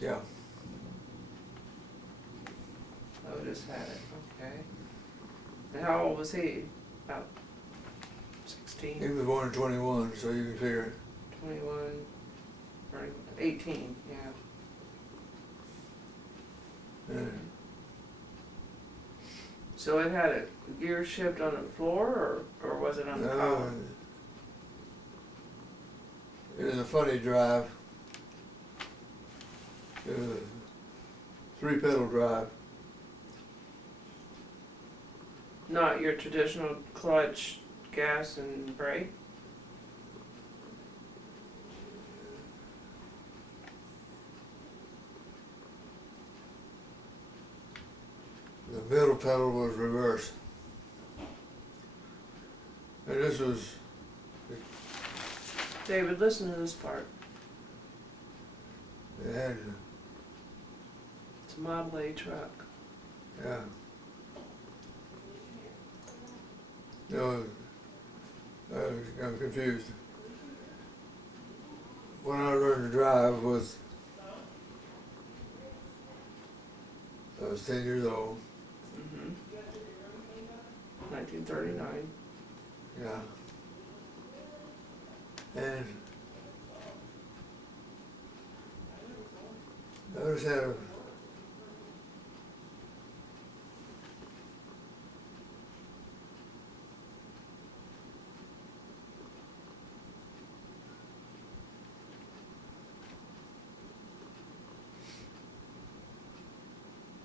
Yeah. Otis had it, okay. And how old was he? About He 16, was born in 21, so you can figure it. 21, or 18, yeah. And So it had a gear shift on the floor, or was it on the column? it was a funny drive. It was a 3-pedal drive. Not your traditional clutch, gas, and brake? The middle pedal was reversed. And this was, David, listen to this part. it had, It's a Model A truck. yeah. No, I'm confused. When I learned to drive was, I was 10 years old. 1939. Yeah. And I just had a,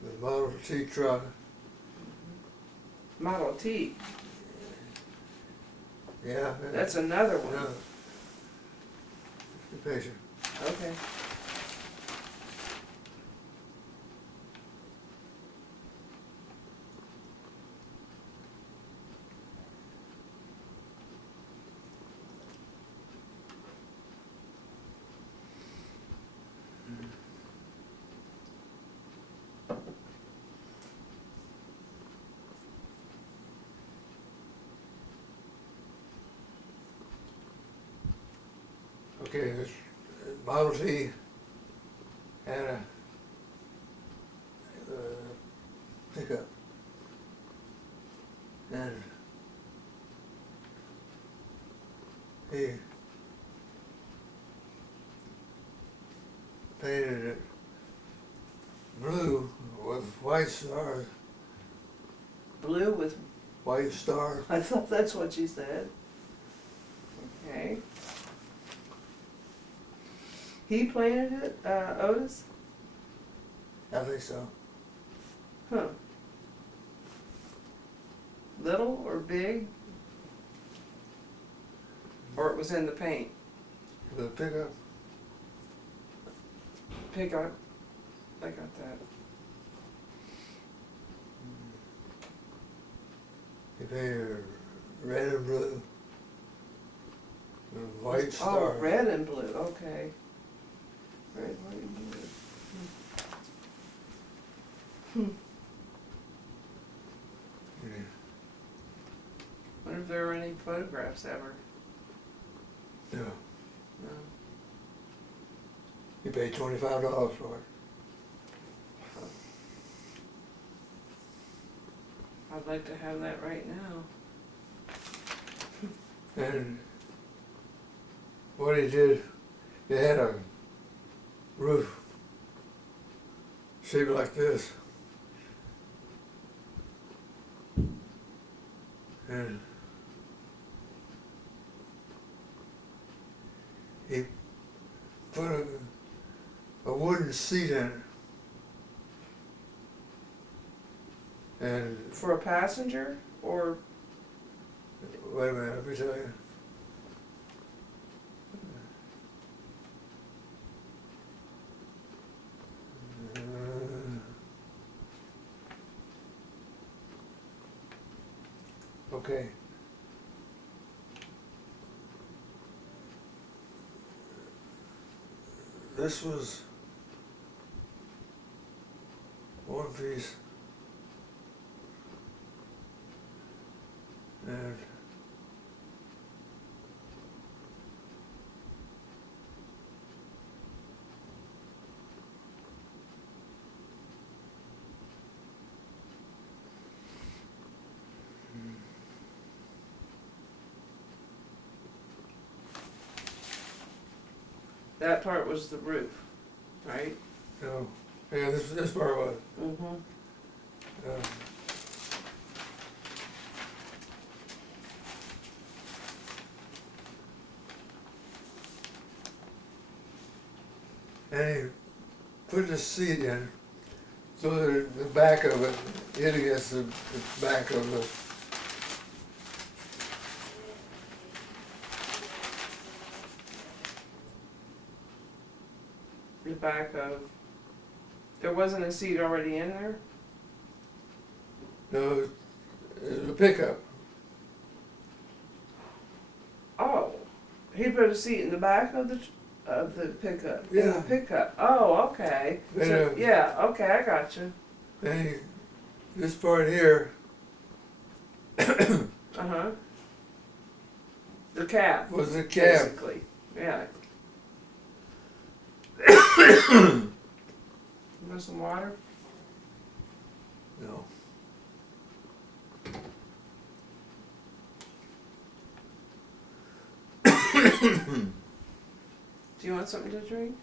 the Model T truck. Model T. Yeah. That's another one. No. Be patient. Okay. Okay, this Model T had a pickup. And he painted it blue with white stars. Blue with, White star. I thought that's what you said. Okay. He planted it, Otis? I think so. Huh. Little or big? Or it was in the paint? The pickup. Pick up. I got that. He painted red and blue. With white Oh, stars. red and blue, okay. Red, white, and blue. Hmm. Yeah. Wonder if there were any photographs ever. No. No. He paid $25 for it. I'd like to have that right now. And what he did, he had a roof shaped like this. And he put a wooden seat in it. And For a passenger, or wait a minute, let me tell you. Okay. This was one piece. And That part was the roof, right? No, yeah, this part was. Mm-hmm. Uh, And he put the seat in, so that the back of it hit against the back of the, The back of, there wasn't a seat already in there? the pickup. Oh, he put a seat in the back of the pickup. In Yeah. the pickup. Oh, okay. So, Yeah. yeah. Okay, I got you. And this part here, Uh huh. The cab. was the cab. Basically. Yeah. Want some water? No. Do you want something to drink?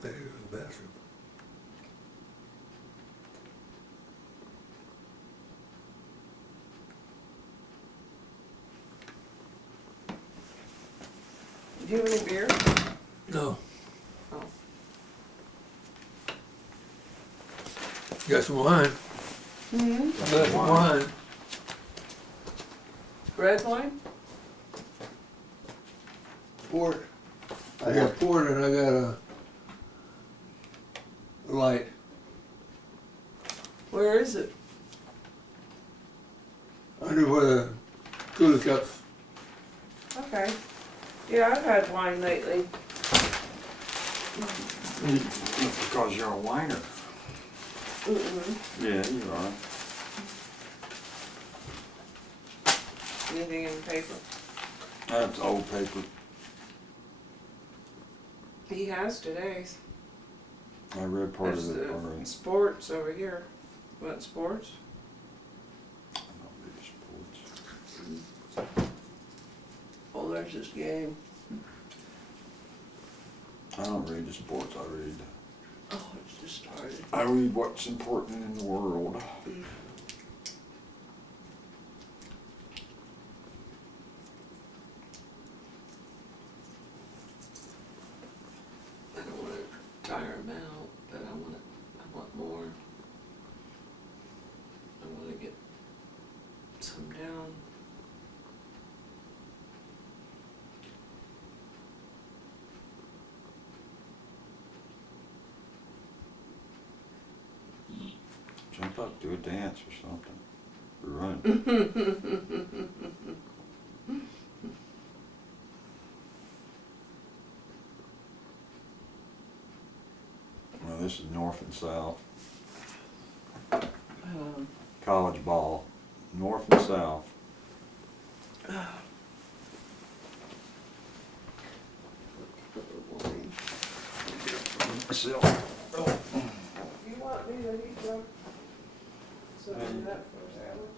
There goes the bathroom. Do you have any beer? No. Oh. Got some wine. Hmm. Got some wine. Red wine? Port. I got port and I got a light. Where is it? Under where the cooler cups. Okay. Yeah, I've had wine lately. Because you're a whiner. Mm-mm. Yeah, you are. Anything in the paper? That's old paper. He has today's. I read part There's of it the already. sports over here. What sports? I'm not really sports. Oh, there's this game. I don't read the sports, Oh, it's just started. I read what's important in the world. I don't want to tire him out, but I want more. I want to get some down. Jump up, do a dance or something. Run. Well, this is north and south. College ball. North and south. Myself. You want me to heat up something up for salad?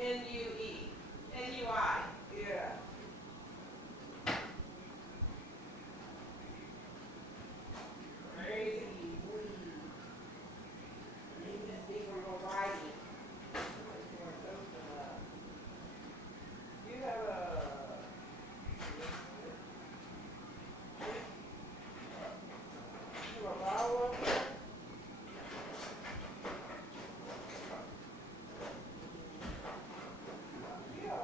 N-U-E. N-U-I. Yeah. Crazy. Maybe this big one will ride me. You have a. You have a bottle up there? Yeah.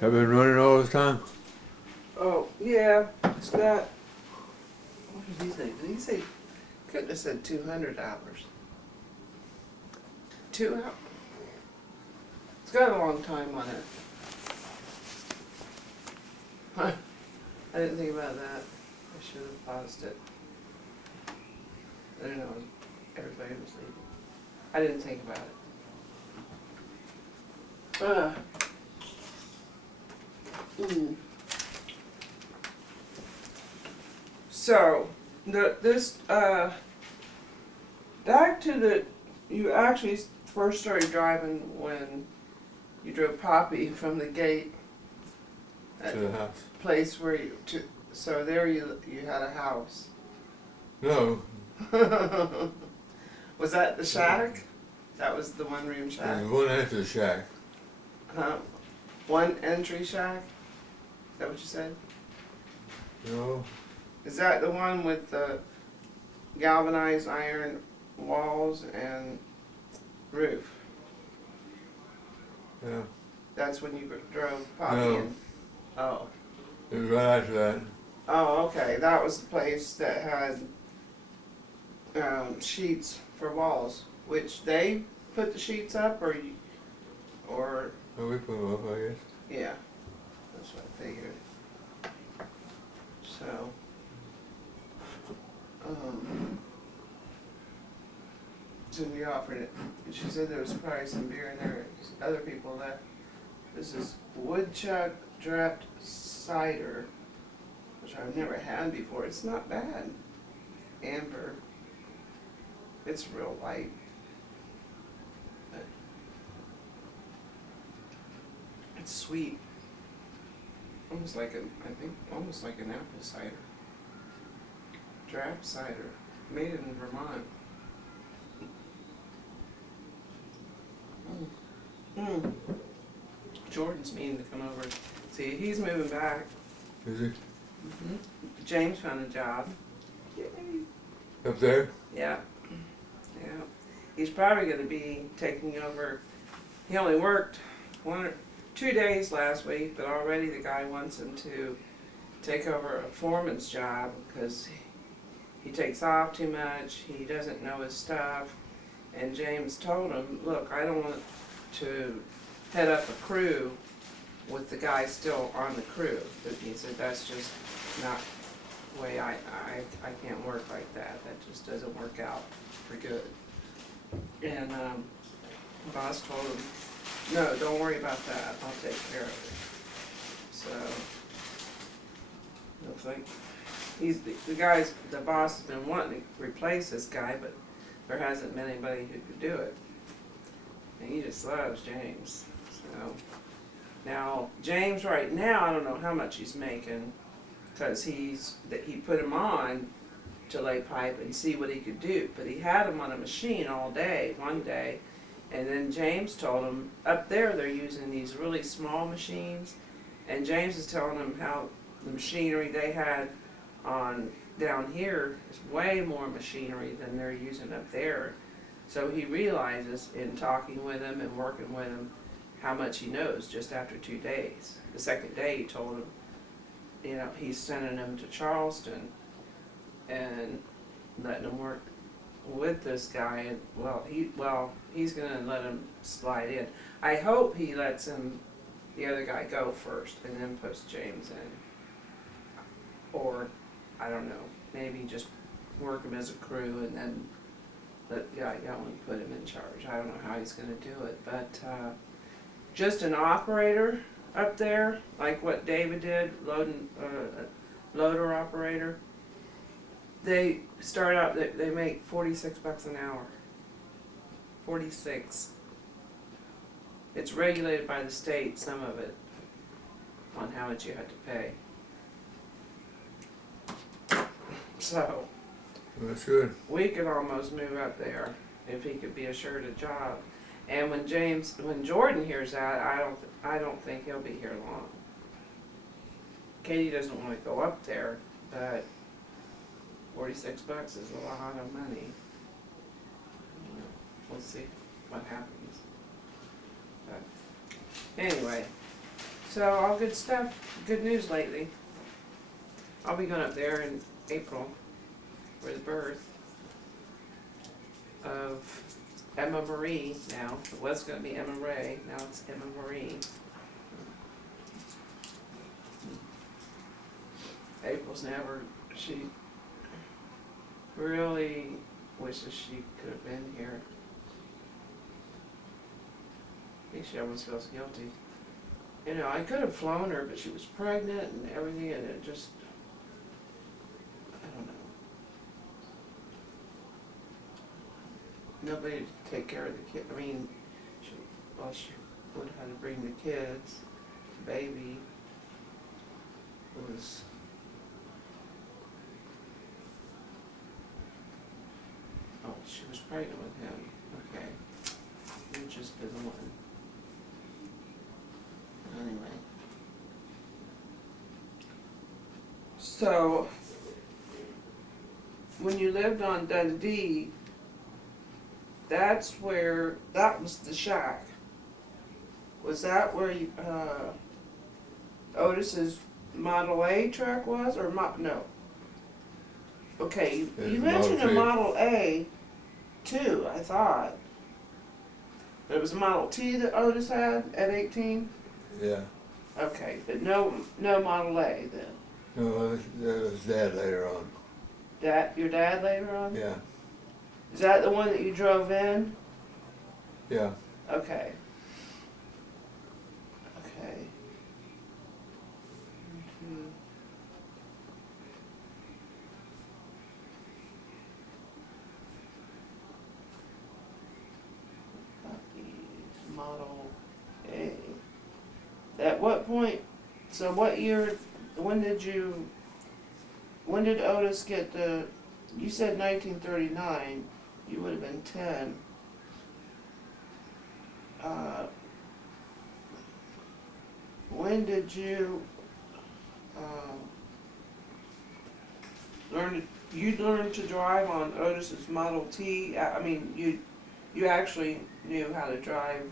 Have been running all this time? Oh, yeah, Scott. What did he say? Did he say, couldn't have said 200 hours. 2 hours? It's got a long time on it. Huh. I didn't think about that. I should have paused it. I didn't know everybody was leaving. I didn't think about it. So, back to you actually first started driving when you drove Poppy from the gate. To the house? Place where so there you had a house. No, Was that the shack? That was the one room there's shack? one after the shack. Huh? One entry shack? Is that what you said? No, Is that the one with the galvanized iron walls and roof? yeah, That's when you drove Poppy No. in? Oh. it was right after that. Oh, okay, that was the place that had, sheets for walls, which they put the sheets up, or you, or, Oh, we put them up, I guess. yeah, that's what I figured. So, so we offered it, and she said there was probably some beer in there, other people left. This is woodchuck draft cider, which I've never had before. It's not bad. Amber. It's real light. But it's sweet. Almost like I think, almost like an apple cider. Draft cider. Made in Vermont. Mm. Jordan's meaning to come over. See, he's moving back. Is it James found a job. Yay. up there? Yeah. Yeah. He's probably going to be taking over. He only worked 2 days last week, but already the guy wants him to take over a foreman's job because he takes off too much. He doesn't know his stuff. And James told him, look, I don't want to head up a crew with the guy still on the crew. But he said, that's just not the way I can't work like that. That just doesn't work out for good. And the boss told him, no, don't worry about that. I'll take care of it. So, looks like the boss has been wanting to replace this guy, but there hasn't been anybody who could do it. And he just loves James. So now James right now, I don't know how much he's making, because he put him on to lay pipe and see what he could do. But he had him on a machine all day, one day, and then James told him up there they're using these really small machines, and James is telling him how the machinery they had on down here is way more machinery than they're using up there. So he realizes in talking with him and working with him how much he knows just after 2 days. The second day he told him, you know, he's sending him to Charleston and letting him work with this guy, and he's gonna let him slide in. I hope he lets the other guy go first and then puts James in. Or I don't know, maybe just work him as a crew and then let the guy go and put him in charge. I don't know how he's gonna do it, but just an operator up there, like what David did, loader operator. They start out, they make $46 an hour. 46. It's regulated by the state, some of it, on how much you have to pay. So, That's good. we could almost move up there if he could be assured a job. And when Jordan hears that, I don't think he'll be here long. Katie doesn't want to go up there, but $46 is a lot of money. We'll see what happens. But anyway, so all good stuff, good news lately. I'll be going up there in April for the birth of Emma Marie now. It was going to be Emma Ray, now it's Emma Marie. April's never, she really wishes she could have been here. I think she almost feels guilty. You know, I could have flown her, but she was pregnant and everything, and it just, I don't know. Nobody to take care of the kid. I mean, she would have had to bring the kids. The baby was, oh, she was pregnant with him. Okay. You've just been one. Anyway. So, when you lived on Dundee, that was the shack. Was that where Otis's Model A truck was, or no? Okay, you It's mentioned a Model T. Model A too, I thought. There was a Model T that Otis had at 18? Yeah. Okay, but no Model A then. No, that was Dad later on. Your dad later on? Yeah, Is that the one that you drove in? yeah. Okay. Okay. Copies, Model A. At what point, so what year, when did Otis get you said 1939, you would have been 10. When did you, you learned to drive on Otis's Model T? I mean, you actually knew how to drive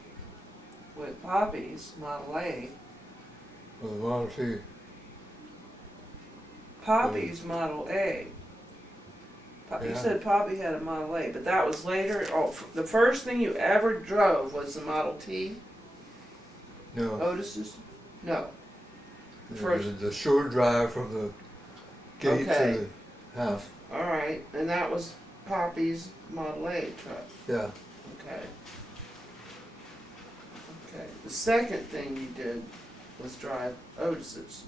with Poppy's Model A. Well, the Model T. Poppy's Model A. You Yeah. said Poppy had a Model A, but that was later. Oh, the first thing you ever drove was the Model T? No, Otis's? No. the short drive from the gate Okay. to the house. All right, and that was Poppy's Model A truck. Yeah. Okay. Okay. The second thing you did was drive Otis's.